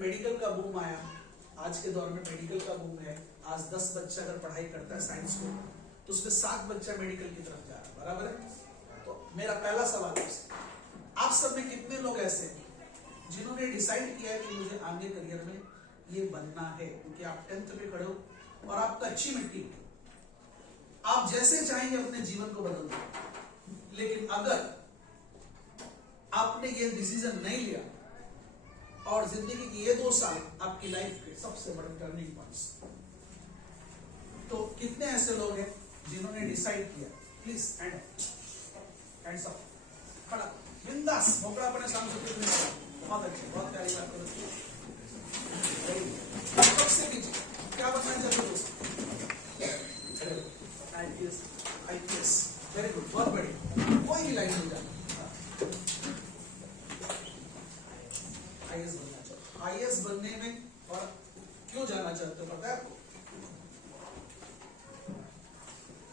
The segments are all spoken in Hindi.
मेडिकल का बूम आया, आज के दौर में मेडिकल का बूम है। आज 10 बच्चा अगर पढ़ाई करता है साइंस को तो उसमें 7 बच्चा मेडिकल की तरफ जा रहा है, बराबर है। तो मेरा पहला सवाल आपसे, आप सब में कितने लोग ऐसे हैं जिन्होंने डिसाइड किया है कि मुझे आगे करियर में ये बनना है, क्योंकि आप 10th में खड़े हो और आपका अच्छी मिट्टी, आप जैसे चाहेंगे अपने जीवन को बदल दो। लेकिन अगर आपने ये डिसीजन नहीं लिया और जिंदगी के ये 2 साल आपकी लाइफ के सबसे बड़े टर्निंग पॉइंट्स, तो कितने ऐसे लोग हैं जिन्होंने डिसाइड किया? प्लीज हैंड्स अप, खड़ा बिंदास मोकड़ा अपने सामने से, बहुत अच्छे, बहुत प्यारी बात करो। सबसे पीछे क्या बनना चाहिए दोस्त? आईपीएस, वेरी गुड, बहुत बढ़िया, कोई भी लाइन मिल जाए। आईएएस बनना चाहते हो, आईएएस बनने में और क्यों जाना चाहते हो पता है आपको?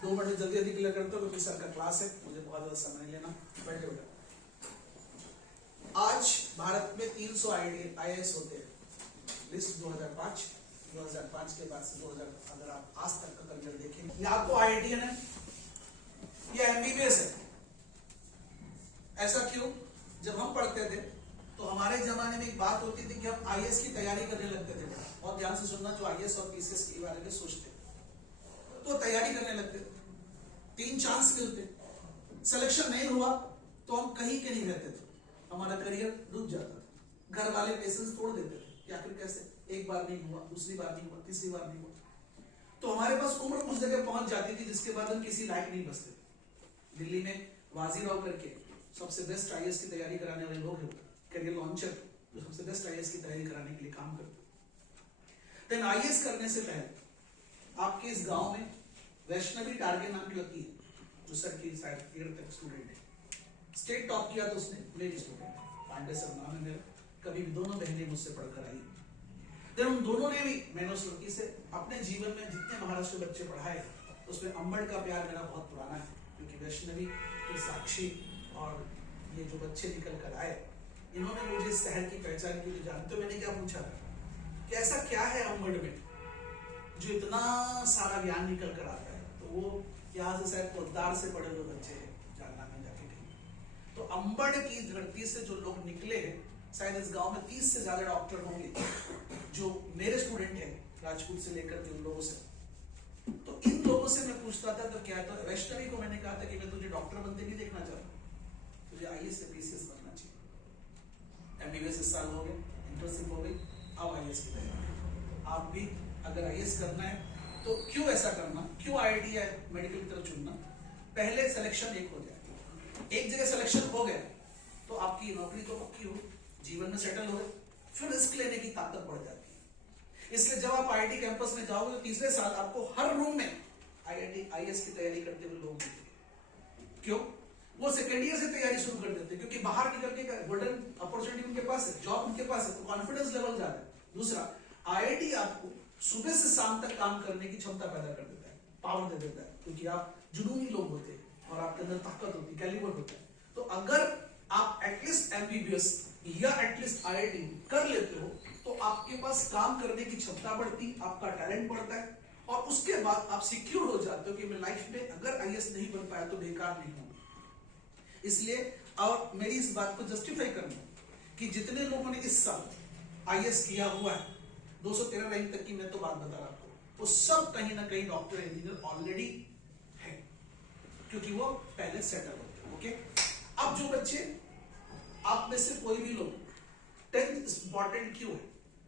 2 मिनट जल्दी जल्दी क्लियर करते हो क्योंकि सर का क्लास है, मुझे बहुत ज्यादा समय नहीं लेना। बैठे बैठे, आज भारत में 300 आईएएस होते हैं, लिस्ट 2005 के बाद से 2000, अगर आप आज तक का करियर देखें, या तो आईआईटीएन है या एमबीबीएस है। ऐसा क्यों? जब हम पढ़ते थे तो हमारे जमाने में एक बात होती थी कि हम आईएएस की तैयारी करने लगते थे। बहुत ध्यान से सुनना, जो आईएएस और पीसीएस के बारे में सोचते तो तैयारी करने लगते थे, 3 चांस मिलते, सिलेक्शन नहीं हुआ तो हम कहीं के नहीं रहते थे, हमारा करियर रुक जाता था, घर वाले पेशेंस तोड़ देते थे कि आखिर कैसे, एक बार नहीं हुआ, दूसरी बार नहीं हुआ, तीसरी बार नहीं हुआ, तो हमारे पास उम्र उस जगह पहुंच जाती थी जिसके बाद हम किसी लायक नहीं बचते। दिल्ली में वाजीराव करके सबसे बेस्ट आईएएस की तैयारी कराने वाले लोग हैं, करियर लॉन्चर, जो सबसे बेस्ट आईएएस की तैयारी कराने के लिए काम करते। देन आईएएस करने से पहले आपके इस गांव में वैष्णवी टारगे नाम की लड़की है, जो सर की शायद 8th तक स्टूडेंट है, स्टेट टॉप किया तो उसने, मेरी स्टूडेंट पांडे सर नाम है मेरा, कभी भी दोनों बहनें मुझसे पढ़कर आई। देन उन दोनों ने भी, मैंने उस लड़की से अपने जीवन में जितने महाराष्ट्र बच्चे पढ़ाए उसमें अंबड़ का प्यार मेरा बहुत पुराना है, क्योंकि वैष्णवी की साक्षी और ये जो बच्चे निकल कर आए, इन्होंने मुझे इस शहर की पहचान की। जानते हो मैंने क्या पूछा कि ऐसा क्या है अंबड़ में जो इतना सारा ज्ञान निकल कर आता है? तो वो यहाँ से शायद पोद्दार से पढ़े हुए बच्चे हैं, जानना में जाके कहीं। तो अंबड़ की धरती से जो लोग निकले हैं, शायद इस गांव में 30 से ज्यादा डॉक्टर होंगे जो मेरे स्टूडेंट हैं, राजपूत से लेकर के उन लोगों से। तो इन लोगों से मैं पूछता था तो क्या, तो वैष्णवी को मैंने कहा था कि मैं तुझे डॉक्टर बनते नहीं देखना चाहता, तुझे आईएएस से पीसीएस बनना चाहिए। एमबीबीएस इस साल हो गए, इंटर्नशिप हो गई, अब आईएएस की तैयारी। आप भी अगर आईएएस करना है तो क्यों ऐसा करना, क्यों आईआईटी या मेडिकल की तरफ चुनना? पहले सिलेक्शन एक हो जाए, एक जगह सिलेक्शन हो गया तो आपकी नौकरी तो पक्की हो, जीवन में सेटल हो, फिर रिस्क लेने की ताकत बढ़ जाती है। इसलिए जब आप आईआईटी कैंपस में जाओगे तो तीसरे साल आपको हर रूम में आईआईटी आईएएस की तैयारी करते हुए लोग मिलेंगे। क्यों? वो सेकेंड ईयर से तैयारी शुरू कर देते हैं, क्योंकि बाहर निकल के गोल्डन अपॉर्चुनिटी उनके पास है, जॉब उनके पास है, तो कॉन्फिडेंस लेवल ज्यादा है। दूसरा, आईआईटी आपको सुबह से शाम तक काम करने की क्षमता पैदा कर देता है, पावर दे देता है, क्योंकि आप जुनूनी लोग होते हैं और आपके अंदर ताकत होती है, कैलिबर होता है। तो अगर आप एटलीस्ट एमबीबीएस या एटलीस्ट आईआईटी कर लेते हो तो आपके पास काम करने की क्षमता बढ़ती, आपका टैलेंट बढ़ता है, और उसके बाद आप सिक्योर हो जाते हो कि मैं लाइफ में अगर आईएएस नहीं बन पाया तो बेकार नहीं हूं। इसलिए, और मेरी इस बात को जस्टिफाई करना कि जितने लोगों ने इस साल आईएएस किया हुआ है, 213 रैंक तक की मैं तो बात बता रहा आपको, वो सब कहीं ना कहीं डॉक्टर इंजीनियर ऑलरेडी है, क्योंकि वो पहले सेटल होते हैं। ओके, अब जो बच्चे, आप में से कोई भी लोग, 10th इंपॉर्टेंट क्यों है?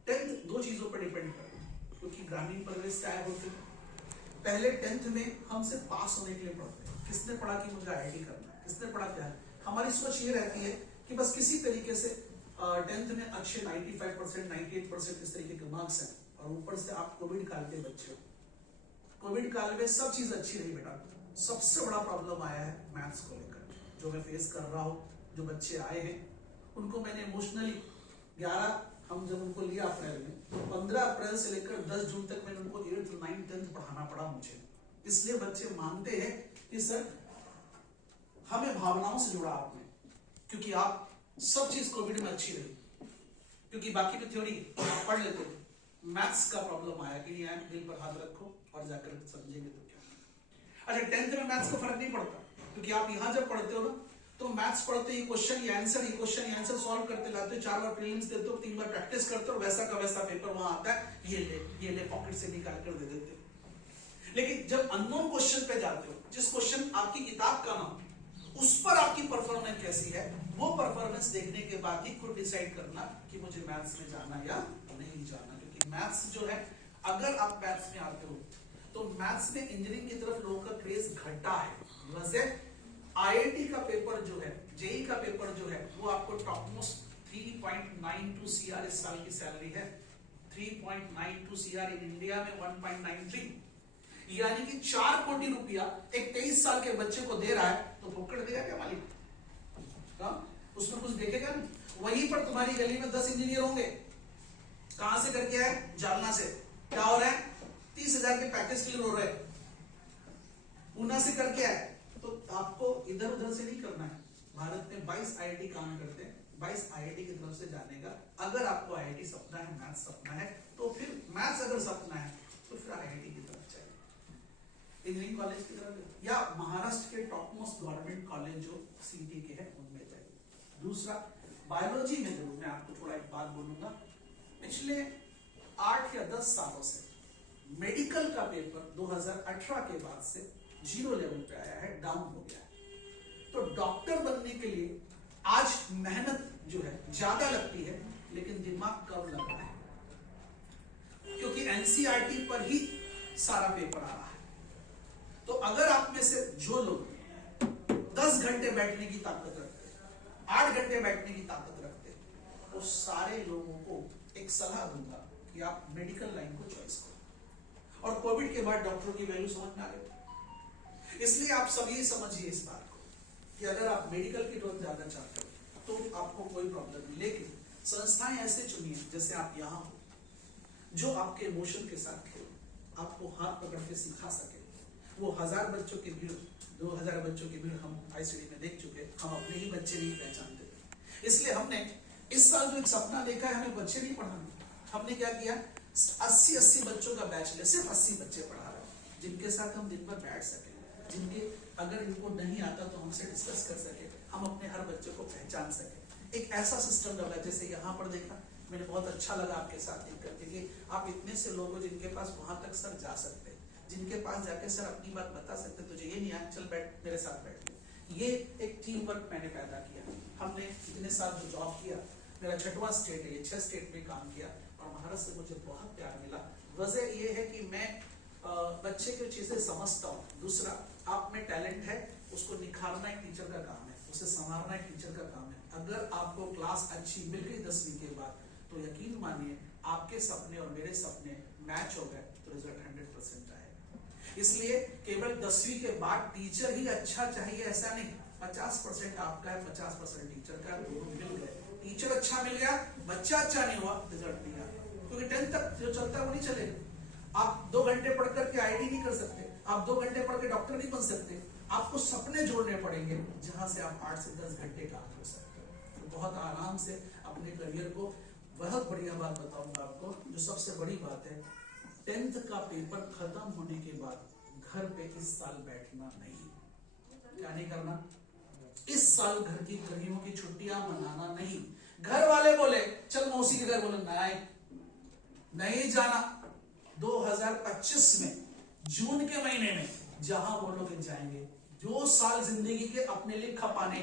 10th 2 चीजों पर डिपेंड करता है, क्योंकि ग्रामीण परिवेश से आए होते हैं। पहले 10th में हम सिर्फ पास होने के लिए पढ़ते हैं, किसने पढ़ा कि मुझे आईआईटी करना है, किसने पढ़ा क्या है। हमारी सोच ये रहती है कि बस किसी तरीके से 10th में अच्छे 95%, 98% इस तरीके के मार्क्स हैं, और ऊपर से आप कोविड काल के बच्चे हो। कोविड काल में सब चीज अच्छी रही बेटा, सबसे बड़ा प्रॉब्लम आया है मैथ्स को लेकर, जो मैं फेस कर रहा हूं। जो बच्चे आए हैं उनको मैंने इमोशनली 11, हम जब उनको लिया अप्रैल में, तो 15 अप्रैल से लेकर 10 जून तक मैंने उनको 8th, 9th, 10th पढ़ाना पड़ा मुझे। इसलिए बच्चे मानते हैं कि सर हमें भावनाओं से जुड़ा आपने, क्योंकि आप सब चीज कोविड में अच्छी रही, क्योंकि बाकी तो थ्योरी आप पढ़ लेते हो। मैथ्स का प्रॉब्लम आया कि नहीं आया, दिल पर हाथ रखो और जाकर समझेंगे तो क्या। अच्छा 10th में मैथ्स का फर्क नहीं पड़ता, क्योंकि आप यहां जब पढ़ते हो ना तो मैथ्स पढ़ते ही क्वेश्चन ये आंसर सॉल्व करते लाते हो, 4 बार प्रीलिम्स देते हो, 3 बार प्रैक्टिस करते हो, वैसा का वैसा पेपर वहां आता है, ये ले पॉकेट से निकाल कर दे देते हो। लेकिन जब अननोन क्वेश्चन पे जाते हो, जिस क्वेश्चन आपकी किताब का नाम उस पर आपकी परफॉर्मेंस कैसी है, वो परफॉर्मेंस देखने के बाद ही खुद डिसाइड करना कि मुझे मैथ्स में जाना या नहीं जाना। क्योंकि मैथ्स जो है, अगर आप मैथ्स में आते हो तो मैथ्स में इंजीनियरिंग की तरफ लोगों का क्रेज घटा है। वैसे आईआईटी का पेपर जो है, जेई का पेपर जो है, वो आपको टॉप मोस्ट 3.92 CR इस साल की सैलरी है। 3.92 CR इन इंडिया में 1.93, यानी कि 4 कोटी रुपया एक 23 साल के बच्चे को दे रहा है, तो फुक्कड़ देगा क्या मालिक? उसमें कुछ देखेगा नहीं। वहीं पर तुम्हारी गली में 10 इंजीनियर होंगे। कहां से करके आए? जालना से। क्या हो रहा है? 30,000 के पैकेज क्लियर हो रहे हैं। ऊना से करके आए। तो आपको इधर उधर से नहीं करना है। भारत में 22 आईआईटी काम करते हैं, 22 आईआईटी की तरफ से जाने का। अगर आपको आईआईटी सपना है, मैथ्स सपना है, तो फिर मैथ्स अगर सपना है तो फिर आईआईटी की तरफ चाहिए, इंजीनियरिंग कॉलेज की तरफ, या महाराष्ट्र के टॉप मोस्ट गवर्नमेंट कॉलेज जो सीटी के हैं उनमें चाहिए। दूसरा, बायोलॉजी में जरूर मैं आपको थोड़ा एक बात बोलूंगा। पिछले 8 या 10 सालों से मेडिकल का पेपर 2018 के बाद से 0 लेवल पे आया है, डाउन हो गया है। तो डॉक्टर बनने के लिए आज मेहनत जो है ज्यादा लगती है, लेकिन दिमाग कम लग रहा है, क्योंकि एनसीईआरटी पर ही सारा पेपर आ रहा है। तो अगर आप में से जो लोग 10 घंटे बैठने की ताकत रखते हैं, 8 घंटे बैठने की ताकत रखते हैं, तो सारे लोगों को एक सलाह दूंगा कि आप मेडिकल लाइन को चॉइस करो। और कोविड के बाद डॉक्टरों की वैल्यू समझ में आ गई, इसलिए आप सब ये समझिए इस बात को कि अगर आप मेडिकल की तरफ जाना चाहते हो तो आपको कोई प्रॉब्लम नहीं, लेकिन संस्थाएं ऐसे चुनिए जैसे आप यहां हो, जो आपके इमोशन के साथ खेले, आपको हाथ पकड़ के सिखा सके। वो 1000 बच्चों की भीड़, 2000 बच्चों की भीड़ हम आईसीडी में देख चुके, हम अपने ही बच्चे नहीं पहचानते थे। इसलिए हमने इस साल जो एक सपना देखा है, हमें बच्चे नहीं पढ़ाने। हमने क्या किया, 80 बच्चों का बैच लिया, सिर्फ 80 बच्चे पढ़ा रहे हैं, जिनके साथ हम दिन भर बैठ सके, जिनके अगर इनको नहीं आता तो हमसे डिस्कस कर सके, हम अपने हर बच्चे को पहचान सके। एक ऐसा सिस्टम लगा, जैसे यहाँ पर देखा, मैंने बहुत अच्छा लगा आपके साथ देख करके कि आप इतने से लोग हो जिनके पास वहां तक सर जा सकते, जिनके पास जाके सर अपनी बात बता सकते, तुझे ये नहीं आया, चल बैठ मेरे साथ बैठ। ये एक टीम वर्क मैंने पैदा किया। हमने इतने साल जो जॉब किया, मेरा 6वां स्टेट है, ये 6 स्टेट में काम किया और महाराष्ट्र से मुझे बहुत प्यार मिला। वजह ये है कि मैं बच्चे की चीजें समझता हूँ। दूसरा, आप में टैलेंट है, उसको निखारना एक टीचर का काम है, उसे संवारना एक टीचर का काम है। अगर आपको क्लास अच्छी मिल गई 10वीं के बाद, तो यकीन मानिए आपके सपने और मेरे सपने मैच हो गए तो रिजल्ट 100% आएगा। इसलिए केवल 10वीं के बाद टीचर ही अच्छा चाहिए ऐसा नहीं, 50% आपका है, 50% टीचर का, दोनों मिल गए। टीचर अच्छा मिल गया, बच्चा अच्छा नहीं हुआ, रिजल्ट नहीं आया। क्योंकि 10th तक जो चलता है वो नहीं चलेगा। आप 2 घंटे पढ़ करके आईडी नहीं कर सकते, आप 2 घंटे पढ़ के डॉक्टर नहीं बन सकते। आपको सपने जोड़ने पड़ेंगे जहां से आप 8 से 10 घंटे काम कर सकते हो। तो बहुत आराम से अपने करियर को, बहुत बढ़िया बात बताऊंगा आपको, जो सबसे बड़ी बात है, 10th का पेपर खत्म होने के बाद घर पे इस साल बैठना नहीं। क्या नहीं करना? इस साल घर की गर्मियों की छुट्टियां मनाना नहीं। घर वाले बोले चल मौसी के घर, बोले नहीं जाना। 2025 में जून के महीने में जहां वो लोग जाएंगे, 2 साल जिंदगी के अपने लिए खपाने।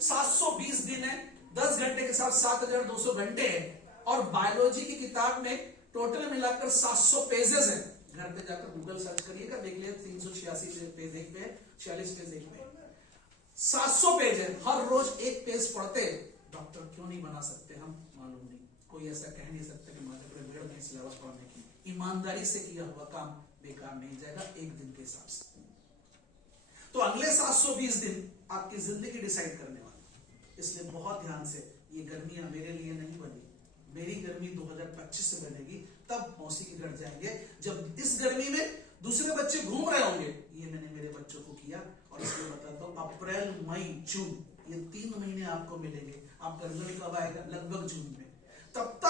720 दिन है, 10 घंटे के साथ 7200 घंटे है, और बायोलॉजी की किताब में टोटल मिलाकर 700 पेजेस है। घर पे जाकर गूगल सर्च करिएगा, देख लिया, 386 पेज एक पे, 46 पेज एक पे, 700 पेज है। हर रोज एक पेज पढ़ते, डॉक्टर क्यों नहीं बना सकते हम? मालूम नहीं, कोई ऐसा कह नहीं सकता कि मुझे भीड़ में सिलेबस पढ़ने की। ईमानदारी से किया हुआ काम बेकार नहीं जाएगा एक दिन के हिसाब से। तो अगले 720 दिन आपकी जिंदगी डिसाइड करने वाली। इसलिए बहुत ध्यान से, ये गर्मियां मेरे लिए नहीं बनी, मेरी गर्मी 2025 से बनेगी। तब मौसी के घर जाएंगे, जब इस गर्मी में दूसरे बच्चे घूम रहे होंगे। ये मैंने मेरे बच्चों को किया, और इसलिए बताता हूं, अप्रैल मई जून ये 3 महीने आपको मिलेंगे। आप गर्मी में कब आएगा? लगभग जून में। तब तक